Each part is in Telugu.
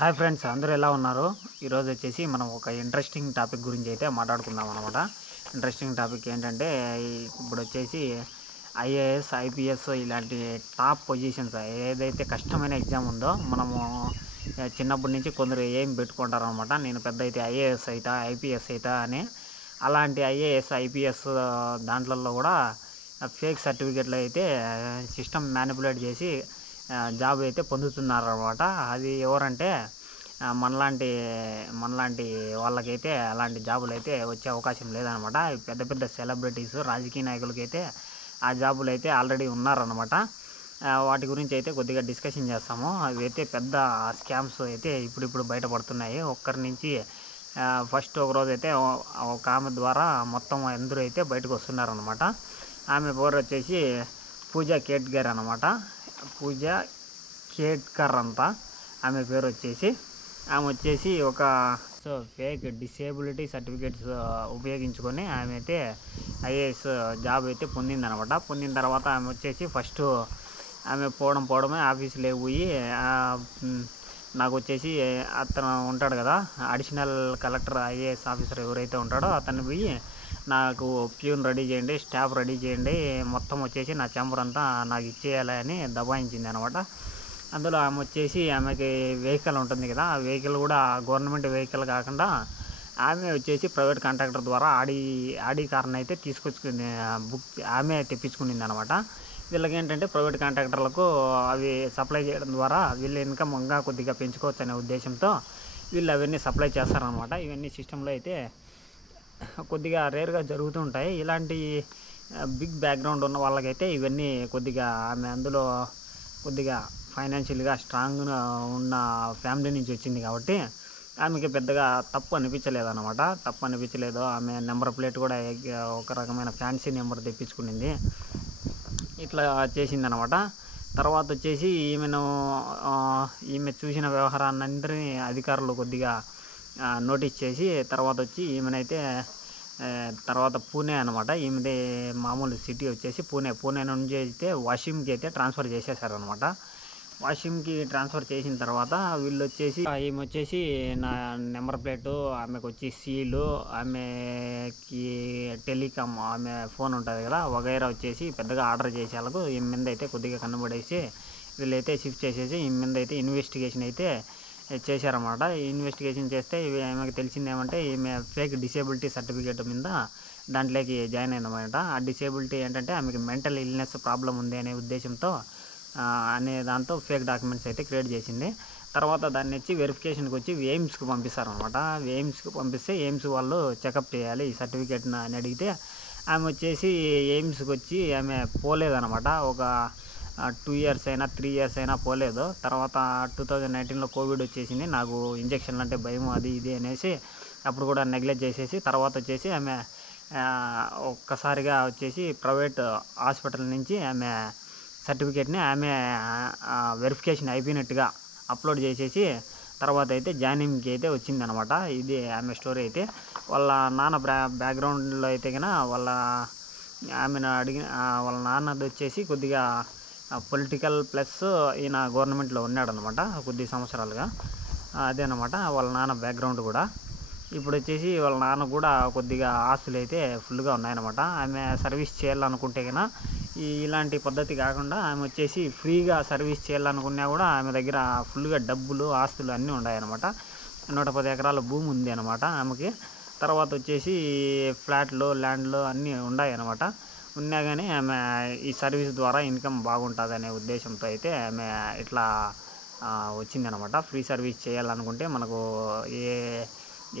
హాయ్ ఫ్రెండ్స్, అందరూ ఎలా ఉన్నారు? ఈరోజు వచ్చేసి మనం ఒక ఇంట్రెస్టింగ్ టాపిక్ గురించి అయితే మాట్లాడుకుందాం అనమాట. ఇంట్రెస్టింగ్ టాపిక్ ఏంటంటే ఇప్పుడు వచ్చేసి ఐఏఎస్, ఐపీఎస్ ఇలాంటి టాప్ పొజిషన్స్ ఏదైతే కష్టమైన ఎగ్జామ్ ఉందో మనము చిన్నప్పటి నుంచి కొందరు ఏం పెట్టుకుంటారు అనమాట. నేను పెద్ద అయితే ఐఏఎస్ అవుతా, ఐపీఎస్ అవుతా అని. అలాంటి ఐఏఎస్, ఐపీఎస్ దాంట్లలో కూడా ఫేక్ సర్టిఫికెట్లు అయితే సిస్టమ్ మ్యానిపులేట్ చేసి జాబ్ అయితే పొందుతున్నారు అనమాట. అది ఎవరంటే మనలాంటి మనలాంటి వాళ్ళకైతే అలాంటి జాబులు అయితే వచ్చే అవకాశం లేదనమాట. పెద్ద పెద్ద సెలబ్రిటీస్, రాజకీయ నాయకులకైతే ఆ జాబులు అయితే ఆల్రెడీ ఉన్నారనమాట. వాటి గురించి అయితే కొద్దిగా డిస్కషన్ చేస్తాము. అవి అయితే పెద్ద స్కామ్స్ అయితే ఇప్పుడిప్పుడు బయటపడుతున్నాయి. ఒక్కరి నుంచి ఫస్ట్ ఒక రోజు అయితే ఒక ఆమె ద్వారా మొత్తం అందరూ అయితే బయటకు వస్తున్నారనమాట. ఆమె పేరు వచ్చేసి పూజా కేట్కర్ అనమాట. పూజా కేట్కర్ అంతా ఆమె పేరు వచ్చేసి. ఆమె వచ్చేసి ఒక ఫేక్ డిసేబిలిటీ సర్టిఫికేట్స్ ఉపయోగించుకొని ఆమె అయితే ఐఏఎస్ జాబ్ అయితే పొందిందనమాట. పొందిన తర్వాత ఆమె వచ్చేసి ఫస్ట్ ఆమె పోవడమే ఆఫీసులో పోయి నాకు వచ్చేసి అతను ఉంటాడు కదా, అడిషనల్ కలెక్టర్ ఐఏఎస్ ఆఫీసర్ ఎవరైతే ఉంటాడో అతన్ని పోయి నాకు ప్యూన్ రెడీ చేయండి, స్టాఫ్ రెడీ చేయండి, మొత్తం వచ్చేసి నా ఛాంబర్ అంతా నాకు ఇచ్చేయాలి అని దబాయించింది అనమాట. అందులో ఆమె వచ్చేసి ఆమెకి వెహికల్ ఉంటుంది కదా, ఆ వెహికల్ కూడా గవర్నమెంట్ వెహికల్ కాకుండా ఆమె వచ్చేసి ప్రైవేట్ కాంట్రాక్టర్ ద్వారా ఆడి కార్ని అయితే తీసుకొచ్చుకుని ఆమె తెప్పించుకునింది అనమాట. వీళ్ళకి ఏంటంటే ప్రైవేట్ కాంట్రాక్టర్లకు అవి సప్లై చేయడం ద్వారా వీళ్ళ ఇన్కమ్ ఇంకా కొద్దిగా పెంచుకోవచ్చు అనే ఉద్దేశంతో వీళ్ళు అవన్నీ సప్లై చేస్తారనమాట. ఇవన్నీ సిస్టంలో అయితే కొద్దిగా రేర్గా జరుగుతూ ఉంటాయి. ఇలాంటి బిగ్ బ్యాక్గ్రౌండ్ ఉన్న వాళ్ళకైతే ఇవన్నీ కొద్దిగా ఆమె అందులో కొద్దిగా ఫైనాన్షియల్గా స్ట్రాంగ్గా ఉన్న ఫ్యామిలీ నుంచి వచ్చింది కాబట్టి ఆమెకి పెద్దగా తప్పు అనిపించలేదు. ఆమె నెంబర్ ప్లేట్ కూడా ఒక రకమైన ఫ్యాన్సీ నెంబర్ తెప్పించుకునింది. ఇట్లా చేసిందనమాట. తర్వాత వచ్చేసి ఈమె చూసిన వ్యవహారాన్ని అందరినీ అధికారులు కొద్దిగా నోటీస్ చేసి తర్వాత వచ్చి ఈమెనైతే తర్వాత పూణే అనమాట, ఈమెది మామూలు సిటీ వచ్చేసి పూణే నుంచి అయితే వాషింకి అయితే ట్రాన్స్ఫర్ చేసేసారనమాట. వాషింకి ట్రాన్స్ఫర్ చేసిన తర్వాత వీళ్ళు వచ్చేసి ఈమె వచ్చేసి నా నెంబర్ ప్లేటు, ఆమెకు వచ్చి సీలు, ఆమెకి టెలికామ్ ఆమె ఫోన్ ఉంటుంది కదా వగైరా వచ్చేసి పెద్దగా ఆర్డర్ చేసే వాళ్ళకు ఈమె మీద అయితే కొద్దిగా కన్నుబడేసి వీళ్ళైతే షిఫ్ట్ చేసేసి ఈమె మీద అయితే ఇన్వెస్టిగేషన్ అయితే చేశారన్నమాట. ఇన్వెస్టిగేషన్ చేస్తే ఆమెకు తెలిసింది ఏమంటే ఈమె ఫేక్ డిసేబిలిటీ సర్టిఫికేట్ మీద దాంట్లోకి జాయిన్ అయిందన్నమాట. ఆ డిసేబిలిటీ ఏంటంటే ఆమెకి మెంటల్ ఇల్నెస్ ప్రాబ్లం ఉంది అనే ఉద్దేశంతో అనే దాంతో ఫేక్ డాక్యుమెంట్స్ అయితే క్రియేట్ చేసింది. తర్వాత దాన్ని వచ్చి వెరిఫికేషన్కి వచ్చి ఎయిమ్స్కి పంపిస్తారనమాట. ఎయిమ్స్కి పంపిస్తే ఎయిమ్స్ వాళ్ళు చెకప్ చేయాలి ఈ సర్టిఫికేట్ని అని అడిగితే ఆమె వచ్చేసి ఎయిమ్స్కి వచ్చి ఆమె పోలేదనమాట. ఒక 2 years అయినా 3 years అయినా పోలేదు. తర్వాత 2019లో కోవిడ్ వచ్చేసింది. నాకు ఇంజక్షన్లు అంటే భయం అది ఇది అనేసి అప్పుడు కూడా నెగ్లెక్ట్ చేసేసి తర్వాత వచ్చేసి ఆమె ఒక్కసారిగా వచ్చేసి ప్రైవేట్ హాస్పిటల్ నుంచి ఆమె సర్టిఫికేట్ని ఆమె వెరిఫికేషన్ అయిపోయినట్టుగా అప్లోడ్ చేసేసి తర్వాత అయితే జాయినింగ్కి అయితే వచ్చిందనమాట. ఇది ఆమె స్టోరీ అయితే. వాళ్ళ నాన్న బ్యాక్గ్రౌండ్లో అయితే కన్నా ఆమెను వాళ్ళ నాన్నది వచ్చేసి కొద్దిగా పొలిటికల్ ప్లస్ ఈయన గవర్నమెంట్లో ఉన్నాడనమాట కొద్ది సంవత్సరాలుగా. అదేనమాట వాళ్ళ నాన్న బ్యాక్గ్రౌండ్ కూడా. ఇప్పుడు వచ్చేసి వాళ్ళ నాన్న కూడా కొద్దిగా ఆస్తులు అయితే ఫుల్గా ఉన్నాయన్నమాట. ఆమె సర్వీస్ చేయాలనుకుంటే కన్నా ఇలాంటి పద్ధతి కాకుండా ఆమె వచ్చేసి ఫ్రీగా సర్వీస్ చేయాలనుకున్నా కూడా ఆమె దగ్గర ఫుల్గా డబ్బులు, ఆస్తులు అన్నీ ఉన్నాయన్నమాట. 110 ఎకరాల భూమి ఉంది అనమాట ఆమెకి. తర్వాత వచ్చేసి ఫ్లాట్లు, ల్యాండ్లు అన్నీ ఉన్నాయన్నమాట. ఉన్నా కానీ ఆమె ఈ సర్వీస్ ద్వారా ఇన్కమ్ బాగుంటుంది అనే ఉద్దేశంతో అయితే ఆమె ఇట్లా వచ్చిందనమాట. ఫ్రీ సర్వీస్ చేయాలనుకుంటే మనకు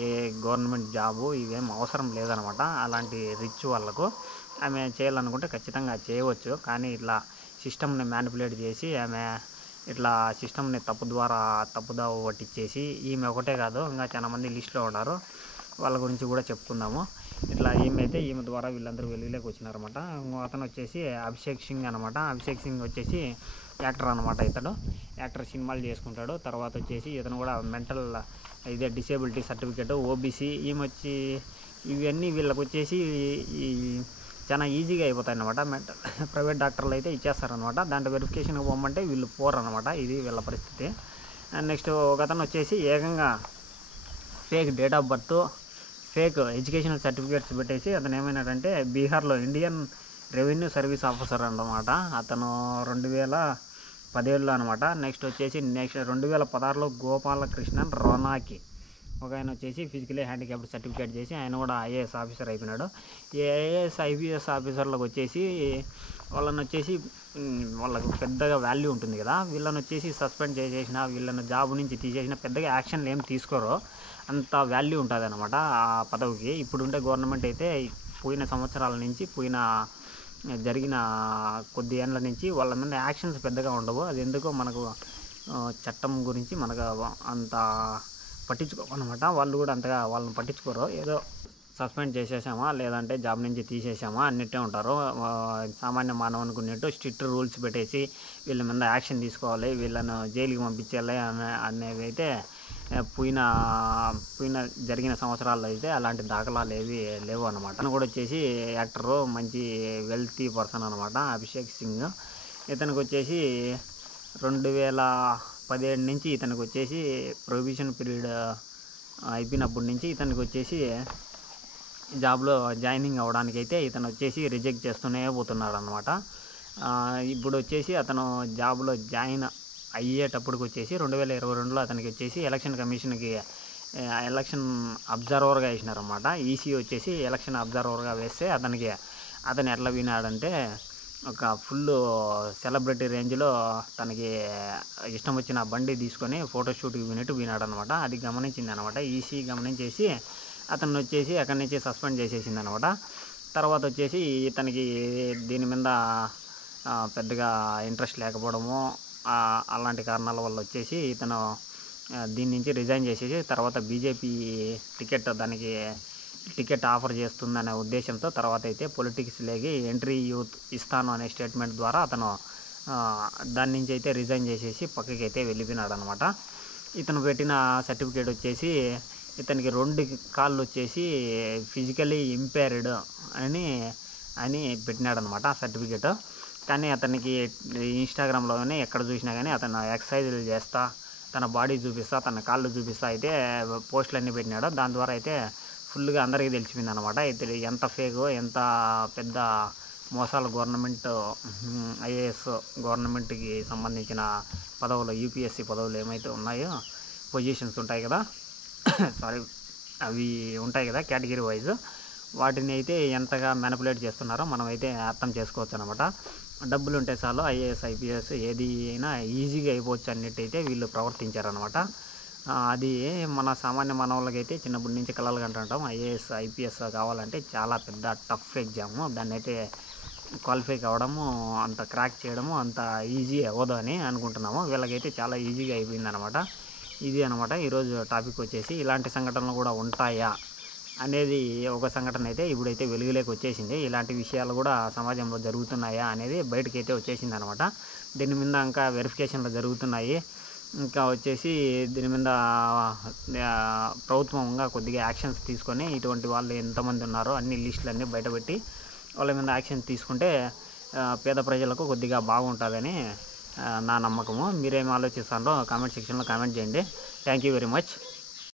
ఏ గవర్నమెంట్ జాబు ఇవేం అవసరం లేదనమాట. అలాంటి రిచ్ వాళ్ళకు ఆమె చేయాలనుకుంటే ఖచ్చితంగా చేయవచ్చు. కానీ ఇట్లా సిస్టమ్ని మ్యానిపులేట్ చేసి ఆమె ఇట్లా సిస్టమ్ని తప్పుదావ పట్టించేసి ఈమె ఒకటే కాదు ఇంకా చాలా మంది లిస్టులో ఉన్నారు. వాళ్ళ గురించి కూడా చెప్పుకుందాము. ఇట్లా ఈమె ద్వారా వీళ్ళందరూ వెలుగులోకి వచ్చినారన్నమాట. అతను వచ్చేసి అభిషేక్ సింగ్ అనమాట. అభిషేక్ సింగ్ వచ్చేసి యాక్టర్ అనమాట. ఇతడు యాక్టర్, సినిమాలు చేసుకుంటాడు. తర్వాత వచ్చేసి ఇతను కూడా మెంటల్ ఇదే డిసేబిలిటీ సర్టిఫికేట్, ఓబీసీ ఈమె వచ్చి ఇవన్నీ వీళ్ళకి వచ్చేసి చాలా ఈజీగా అయిపోతాయి అన్నమాట. ప్రైవేట్ డాక్టర్లు అయితే ఇచ్చేస్తారనమాట. దాంట్లో వెరిఫికేషన్కి పోమంటే వీళ్ళు పోరనమాట. ఇది వీళ్ళ పరిస్థితి. నెక్స్ట్ ఒకతను వచ్చేసి ఏకంగా fake date of birth, fake educational certificates పెట్టేసి అతను ఏమైనాడంటే బీహార్లో ఇండియన్ రెవెన్యూ సర్వీస్ ఆఫీసర్ అన్నమాట. అతను 2017లో అనమాట. నెక్స్ట్ 2016లో గోపాలకృష్ణన్ రోనాకి ఒక ఆయన వచ్చేసి ఫిజికలీ హ్యాండిక్యాప్డ్ సర్టిఫికేట్ చేసి ఆయన కూడా ఐఏఎస్ ఆఫీసర్ అయిపోయినాడు. ఈ ఐఏఎస్ ఐపీఎస్ ఆఫీసర్లకు వచ్చేసి వాళ్ళకు పెద్దగా వాల్యూ ఉంటుంది కదా, వీళ్ళని వచ్చేసి సస్పెండ్ చేసేసిన, వీళ్ళని జాబ్ నుంచి తీసేసిన పెద్దగా యాక్షన్లు ఏం తీసుకోరో, అంత వాల్యూ ఉంటుంది అనమాట ఆ పదవికి. ఇప్పుడుండే గవర్నమెంట్ అయితే పోయిన సంవత్సరాల నుంచి జరిగిన కొద్ది ఏళ్ళ నుంచి వాళ్ళ మీద యాక్షన్స్ పెద్దగా ఉండవు. అది ఎందుకో మనకు చట్టం గురించి మనకు అంత పట్టించుకోమన్నమాట. వాళ్ళు కూడా అంతగా వాళ్ళని పట్టించుకోరు. ఏదో సస్పెండ్ చేసేసామా లేదంటే జాబ్ నుంచి తీసేసామా అన్నట్టే ఉంటారు. సామాన్య మానవునికి ఉన్నట్టు స్ట్రిక్ట్ రూల్స్ పెట్టేసి వీళ్ళ మీద యాక్షన్ తీసుకోవాలి, వీళ్ళను జైలుకి పంపించాలి అనేవి అయితే పోయిన జరిగిన సంవత్సరాల్లో అయితే అలాంటి దాఖలాలు ఏవి లేవు అనమాట. అతను కూడా వచ్చేసి యాక్టరు, మంచి వెల్తీ పర్సన్ అనమాట, అభిషేక్ సింగ్. ఇతనికి వచ్చేసి 2017 నుంచి ఇతనికి వచ్చేసి ప్రొహిబిషన్ పీరియడ్ అయిపోయినప్పటి నుంచి ఇతనికి వచ్చేసి జాబ్లో జాయినింగ్ అవ్వడానికి అయితే ఇతను వచ్చేసి రిజెక్ట్ చేస్తూనే పోతున్నాడు అనమాట. ఇప్పుడు వచ్చేసి అతను జాబ్లో జాయిన్ అయ్యేటప్పటికి వచ్చేసి 2022లో అతనికి వచ్చేసి ఎలక్షన్ కమిషన్కి ఎలక్షన్ అబ్జర్వర్గా వేసినారన్నమాట. ఈసీ వచ్చేసి ఎలక్షన్ అబ్జర్వర్గా వేస్తే అతను ఎట్లా వినాడంటే ఒక ఫుల్ సెలబ్రిటీ రేంజ్లో తనకి ఇష్టం వచ్చిన బండి తీసుకొని ఫోటోషూట్కి వినట్టు వినాడనమాట. అది గమనించింది అనమాట. ఈసీ గమనించేసి అతను వచ్చేసి అక్కడి నుంచి సస్పెండ్ చేసేసింది అనమాట. తర్వాత వచ్చేసి ఇతనికి దీని మీద పెద్దగా ఇంట్రెస్ట్ లేకపోవడము, అలాంటి కారణాల వల్ల వచ్చేసి ఇతను దీని నుంచి రిజైన్ చేసేసి తర్వాత బీజేపీ టికెట్ ఆఫర్ చేస్తుందనే ఉద్దేశంతో తర్వాత అయితే పొలిటిక్స్లోకి ఎంట్రీ ఇస్తాను అనే స్టేట్మెంట్ ద్వారా అతను దాని నుంచి అయితే రిజైన్ చేసేసి పక్కకి అయితే వెళ్ళిపోయినాడు అనమాట. ఇతను పెట్టిన సర్టిఫికేట్ వచ్చేసి ఇతనికి 2 కాళ్ళు వచ్చేసి ఫిజికలీ ఇంపేర్డ్ అని పెట్టినాడు అనమాట ఆ సర్టిఫికేట్. కానీ అతనికి ఇన్స్టాగ్రామ్లోనే ఎక్కడ చూసినా కానీ అతను ఎక్సర్సైజులు చేస్తా, తన బాడీ చూపిస్తా, తన కాళ్ళు చూపిస్తా అయితే పోస్టులు అన్నీ పెట్టినాడు. దాని ద్వారా అయితే ఫుల్గా అందరికీ తెలిసిపోయింది అనమాట. అయితే ఎంత ఫేకో, ఎంత పెద్ద మోసాలు ఐఏఎస్ గవర్నమెంట్కి సంబంధించిన పదవులు, యూపీఎస్సీ పదవులు ఏమైతే ఉన్నాయో, పొజిషన్స్ ఉంటాయి కదా, అవి ఉంటాయి కదా కేటగిరీ వైజ్, వాటిని అయితే ఎంతగా మ్యానిపులేట్ చేస్తున్నారో మనం అయితే అర్థం చేసుకోవచ్చు అనమాట. డబ్బులు ఉంటే చాలు ఐఏఎస్ ఐపీఎస్ ఏది అయినా ఈజీగా అయిపోవచ్చు అన్నట్టు అయితే వీళ్ళు ప్రవర్తించారనమాట. అది మన సామాన్య మానవులకైతే చిన్నప్పటి నుంచి కలలు కంటుంటాం. ఐఏఎస్ ఐపీఎస్ కావాలంటే చాలా పెద్ద టఫ్ ఎగ్జాము, దాన్ని అయితే క్వాలిఫై కావడము, అంత క్రాక్ చేయడము అంత ఈజీ అవ్వదు అని అనుకుంటున్నాము. వీళ్ళకైతే చాలా ఈజీగా అయిపోయింది అనమాట. ఇది అనమాట ఈరోజు టాపిక్ వచ్చేసి. ఇలాంటి సంఘటనలు కూడా ఉంటాయా అనేది ఒక సంఘటన అయితే ఇప్పుడైతే వెలుగులోకి వచ్చేసింది. ఇలాంటి విషయాలు కూడా సమాజంలో జరుగుతున్నాయా అనేది బయటకైతే వచ్చేసింది అనమాట. దీని మీద ఇంకా వెరిఫికేషన్లు జరుగుతున్నాయి. ఇంకా వచ్చేసి దీని మీద ప్రభుత్వం ఇంకా కొద్దిగా యాక్షన్స్ తీసుకొని ఇటువంటి వాళ్ళు ఎంతమంది ఉన్నారో అన్ని లిస్టులన్నీ బయటపెట్టి వాళ్ళ మీద యాక్షన్ తీసుకుంటే పేద ప్రజలకు కొద్దిగా బాగుంటుందని నా నమ్మకము. మీరేం ఆలోచిస్తారో కామెంట్ సెక్షన్లో కామెంట్ చేయండి. Thank you very much.